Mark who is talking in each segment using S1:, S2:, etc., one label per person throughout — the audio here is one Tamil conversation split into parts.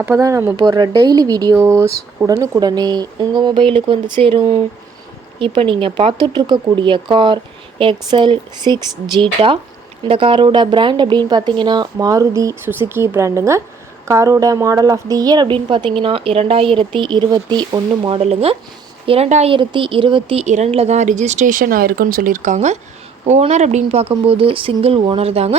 S1: அப்போ தான் நம்ம போடுற டெய்லி வீடியோஸ் உடனுக்குடனே உங்கள் மொபைலுக்கு வந்து சேரும். இப்போ நீங்கள் பார்த்துட்ருக்கக்கூடிய கார் எக்ஸல் சிக்ஸ் ஜீட்டா இந்த காரோட பிராண்ட் அப்படின்னு பார்த்தீங்கன்னா மாருதி சுசுக்கி பிராண்டுங்க காரோட மாடல் ஆஃப் தி இயர் அப்படின்னு பார்த்தீங்கன்னா இரண்டாயிரத்தி இருபத்தி ஒன்று மாடலுங்க இரண்டாயிரத்தி இருபத்தி இரண்டில் தான் ரிஜிஸ்ட்ரேஷன் ஆயிருக்குன்னு சொல்லியிருக்காங்க. ஓனர் அப்படின்னு பார்க்கும்போது சிங்கிள் ஓனர் தாங்க.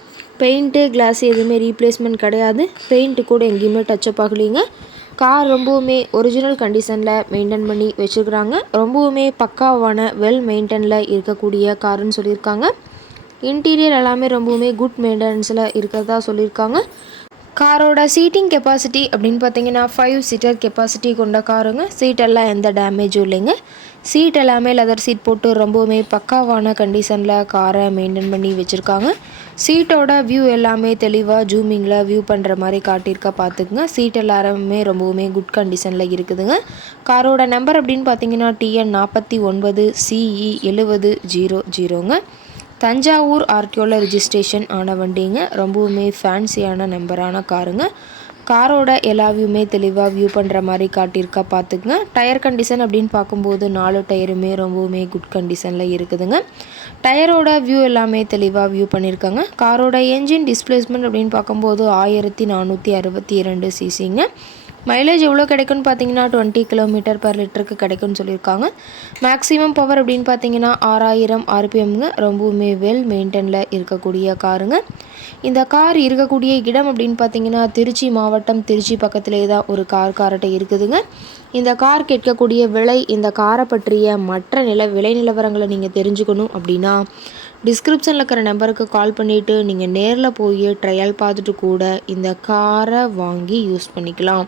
S1: பெயிண்ட்டு கிளாஸ் எதுவுமே ரீப்ளேஸ்மெண்ட் கிடையாது. பெயிண்ட்டு கூட எங்கேயுமே டச்சப் ஆகலைங்க. கார் ரொம்பவுமே ஒரிஜினல் கண்டிஷனில் மெயின்டைன் பண்ணி வச்சுருக்குறாங்க. ரொம்பவுமே பக்காவான வெல் மெயின்டெனில் இருக்கக்கூடிய காருன்னு சொல்லியிருக்காங்க. இன்டீரியர் எல்லாமே ரொம்பவுமே குட் மெயின்டெனன்ஸில் இருக்கிறதா சொல்லியிருக்காங்க. காரோட சீட்டிங் கெப்பாசிட்டி அப்படின்னு பார்த்தீங்கன்னா ஃபைவ் சீட்டர் கெப்பாசிட்டி கொண்ட காருங்க சீட்டெல்லாம் எந்த டேமேஜும் இல்லைங்க. சீட் எல்லாமே லெதர் சீட் போட்டு ரொம்பவுமே பக்காவான கண்டிஷனில் காரை மெயின்டைன் பண்ணி வச்சுருக்காங்க. சீட்டோட வியூ எல்லாமே தெளிவாக ஜூமிங்கில் வியூ பண்ணுற மாதிரி காட்டியிருக்கா பார்த்துக்குங்க. சீட் எல்லாருமே ரொம்பவுமே குட் கண்டிஷனில் இருக்குதுங்க. காரோட நம்பர் அப்படின்னு பார்த்தீங்கன்னா டிஎன் நாற்பத்தி ஒன்பது சிஇ எழுவது ஜீரோ ஜீரோங்க தஞ்சாவூர் ஆர்டியோவில் ரிஜிஸ்ட்ரேஷன் ஆன வண்டிங்க. ரொம்பவுமே ஃபேன்சியான நம்பரான காருங்க காரோட எல்லா வியூமே தெளிவாக வியூ பண்ணுற மாதிரி காட்டியிருக்கா பார்த்துக்குங்க டயர் கண்டிஷன் அப்படின்னு பார்க்கும்போது நாலு டயருமே ரொம்பவுமே குட் கண்டிஷனில் இருக்குதுங்க. டயரோட வியூ எல்லாமே தெளிவாக வியூ பண்ணியிருக்காங்க. காரோட என்ஜின் டிஸ்பிளேஸ்மெண்ட் அப்படின்னு பார்க்கும்போது ஆயிரத்தி நானூற்றி அறுபத்தி இரண்டு சிசிங்க மைலேஜ் எவ்வளோ கிடைக்கும்னு பார்த்தீங்கன்னா டுவெண்ட்டி கிலோமீட்டர் பர் லிட்டருக்கு கிடைக்கும்னு சொல்லியிருக்காங்க. மேக்ஸிமம் பவர் அப்படின்னு பார்த்தீங்கன்னா ஆறாயிரம் ஆர்பிஎம்ங்க ரொம்பவுமே வெல் மெயின்டெனில் இருக்கக்கூடிய காருங்க. இந்த கார் இருக்கக்கூடிய இடம் அப்படின்னு பார்த்தீங்கன்னா திருச்சி மாவட்டம் திருச்சி பக்கத்திலே தான் ஒரு கார் காரட்டை இருக்குதுங்க. இந்த கார் கேட்கக்கூடிய விலை இந்த காரை பற்றிய மற்ற நில விலை நிலவரங்களை நீங்கள் தெரிஞ்சுக்கணும் அப்படின்னா டிஸ்கிரிப்ஷனில் இருக்கிற நம்பருக்கு கால் பண்ணிவிட்டு நீங்கள் நேரில் போய் ட்ரையல் பார்த்துட்டு கூட இந்த காரை வாங்கி யூஸ் பண்ணிக்கலாம்.